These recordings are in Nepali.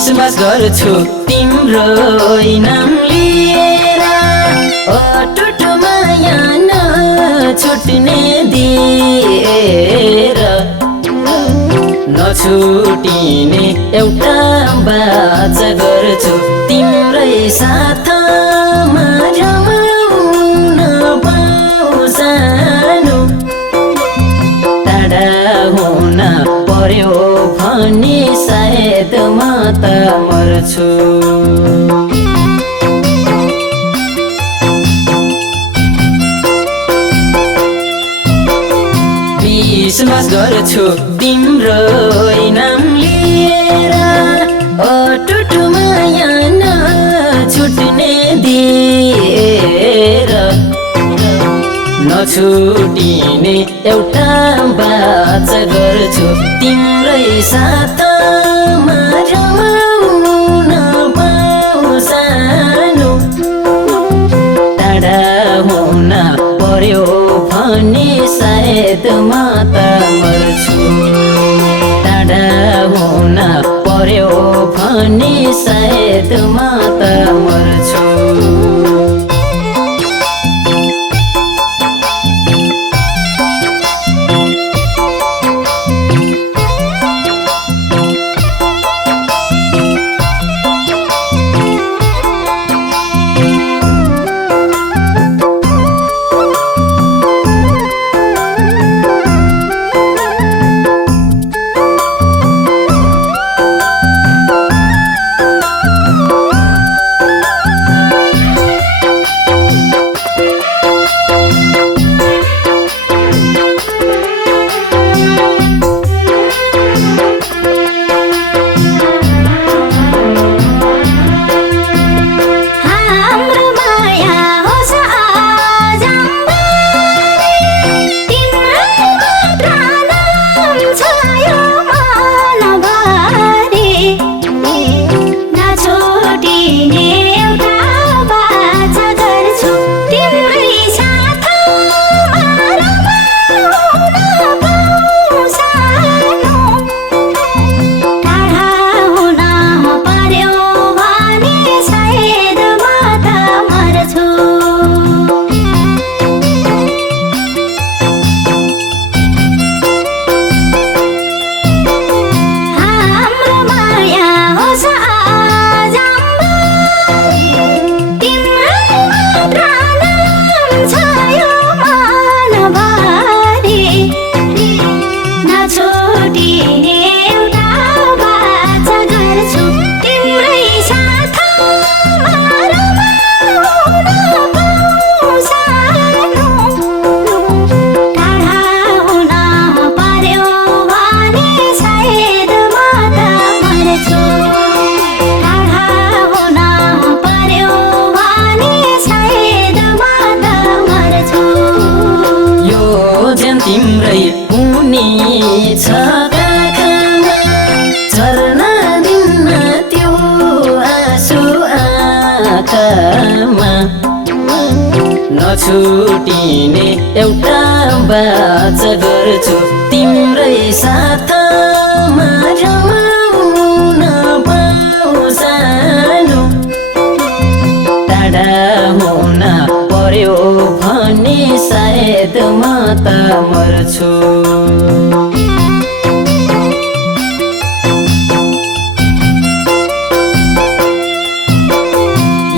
विश्वास गर्छु तिम्रो नाम लिएर अटुट माया नछुट्ने दिएर नछुटिने एउटा बाचा गर्छु तिम्रै साथमा रमाउन पाऊ सानो टाढा हुन पर्यो भने सायद म त मर्छु विश्वास गर्छु तिम्रो नाम लिएर अटुट माया नछुट्ने दिएर नछुटिने एउटा बाचा गर्छु तिम्रै साथमा रमाउन पाऊ सानो टाढा हुन पर्यो भने सायद म त मर्छु टाढा हुन पर्यो भने सायद म त मर्छु तिम्रै हुने छ आँखामा झर्न दिन्न त्यो आँसु आँखामा नछुटिने एउटा बाचा गर्छु तिम्रै साथमा रमाउन पाऊ सानो टाढा हुन पर्यो भने सायद म त मर्छु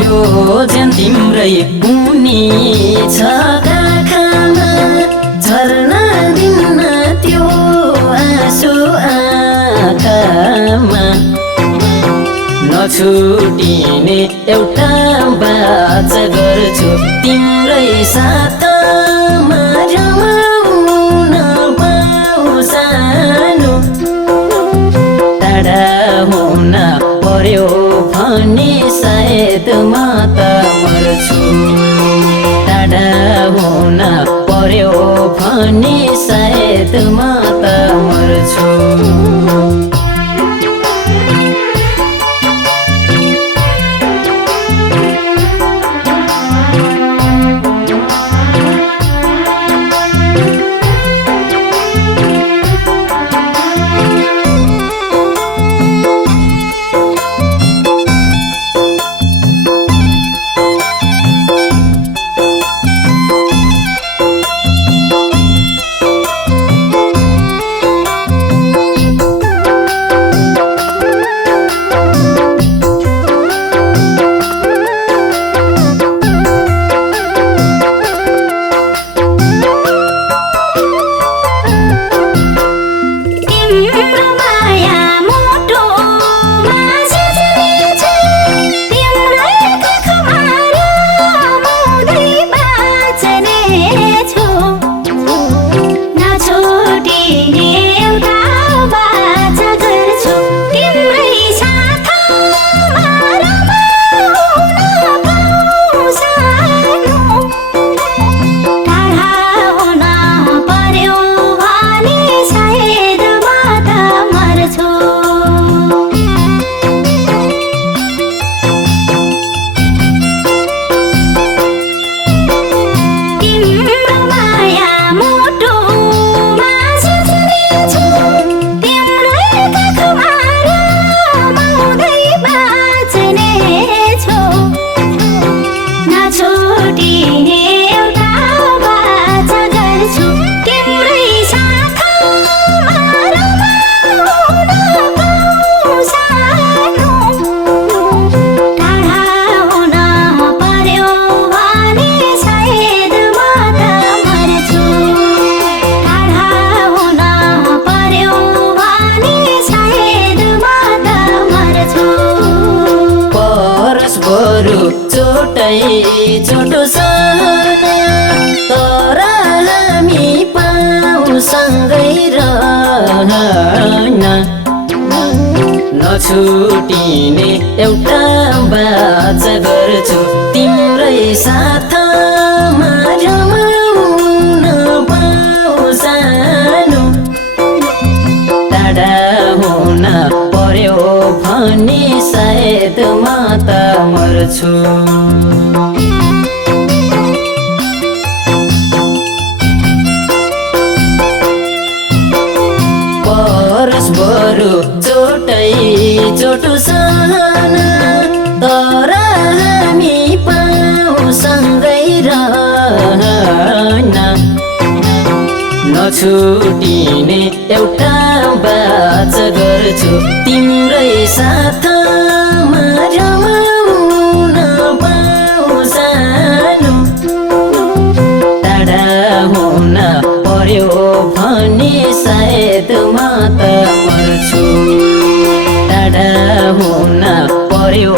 यो ज्यान तिम्रै हुने छ आँखामा झर्न दिन्न त्यो आँसु आँखामा नछुटिने एउटा बाचा गर्छु तिम्रै साथमा रमाउन पाऊ सानो टाढा हुन पर्यो भने सायद म त मर्छु टाढा हुन पर्यो भने सायद म त मर्छु बरु चोटै चोटो साना तर हामी पाउँसँगै रहन नछुटिने एउटा बाचा गर्छु तिम्रै साथमा रमाउन पाऊ सानो टाढा हुन पर्यो भने सायद म त मर्छु बरु चोटै चोटो साना तर हामी पाउँसँगै रहन नछुटिने एउटा बाचा गर्छु तिम्रै साथमा रमाउन पाऊ सानो टाढा हुन पर्यो भने सायद म त मर्छु टाढा हुन पर्यो